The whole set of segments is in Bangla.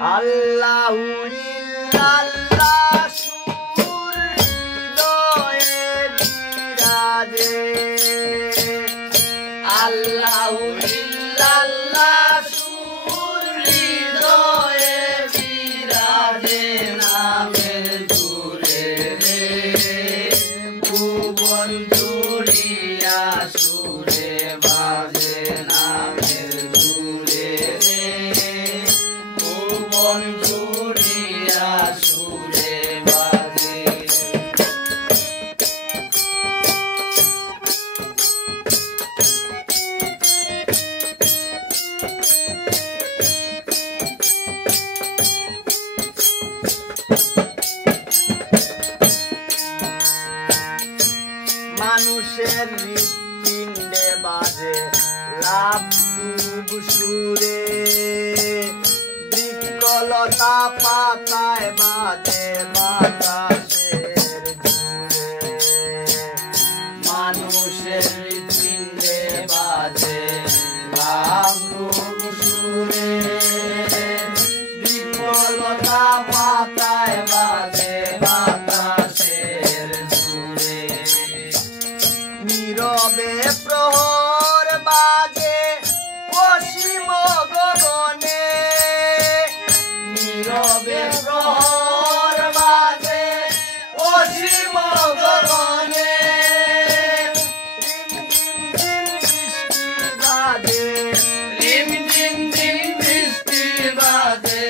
আল্লাহু ইল্লাল্লাহ সুর হৃদয়ে বিরাজে আল্লাহু ইল্লাল্লাহ সুর হৃদয়ে বিরাজে নামের সুরে রে ভুবন জুড়িয়া সুরে বাজে নামের সুরে রে ভুবন জুড়িয়া সুরে বাজে মানুষের হৃৎপিণ্ডে বাজে লাভ সুরে বৃক্ষলতা পাতায় বাজে বাতাসের জুড়ে মানুষের হৃৎপিণ্ডে বাজে লাভ সুরে বৃক্ষলতা পাতায় বাজে বাতাসের জুড়ে নীরবে প্রহর বাজে অসীম গগনে নীরবে প্রহর বাজে অসীম গগনে রিম ঝিম ঝিম বৃষ্টি বাজে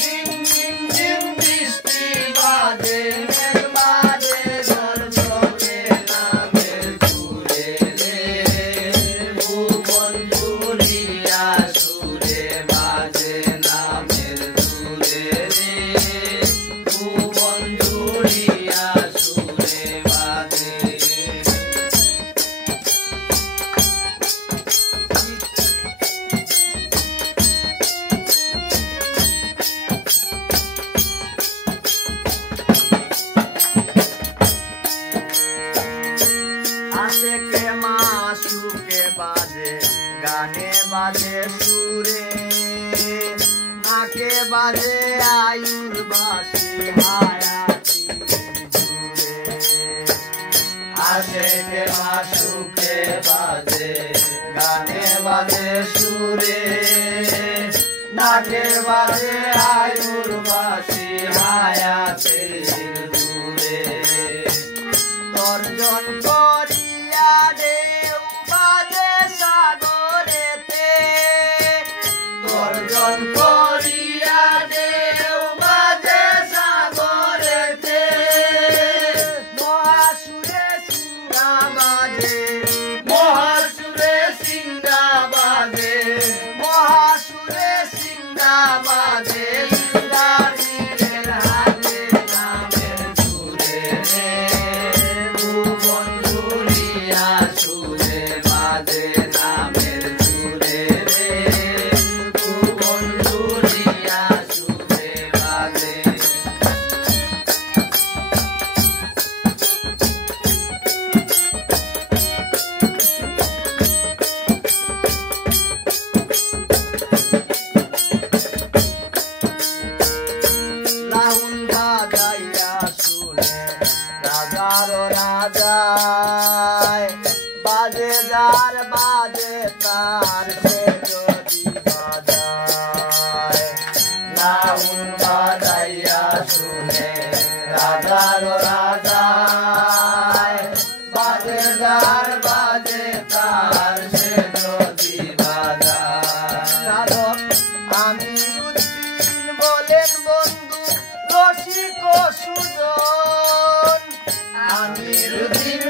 রিম ঝিম ঝিম বৃষ্টি বাজে মেঘ বাজে ঝরঝরে নামের সুরে রে ভুবন জুড়িয়া সুরে বাজে নামের সুরে রে ভুবন জুড়িয়া সুরে বাজে আশেকে মাসুকে বাজে গানে বাজে সুরে নাকে বাজে আয়ুর বাসি হায়াতি জুড়ে আশেকে মাসুকে বাজে গানে বাজে সুরে নাকে বাজে আয়ুর বাসি হায়াতি জুড়ে তর্জন করিয়া ঢেউ বাজে সাগরেতে তর্জন করিয়া ঢেউ বাজে সাগরেতে মহাসুরে সিংহা বাজে মহাসুরে সিংহা বাজে মহাসুরে সিংহা বাজে ইন্দ্রাণীর হাতে নামের সুরে রে ভুবন জুড়িয়া সুরে বাজে নামের সুরে রে ভুবন জুড়িয়া সুরে বাজে লাহুন বাজাইয়া শুনে রাজার রাজায় বাজে যার বাজে তার সে যদি বাজায় লাহুন বাজাইয়া শুনে রাজার রাজায় বাজে যার বাজে তার সে যদি বাজায় আমি বলেন বন্ধু রসিক সুজন আমিরুদ্দিন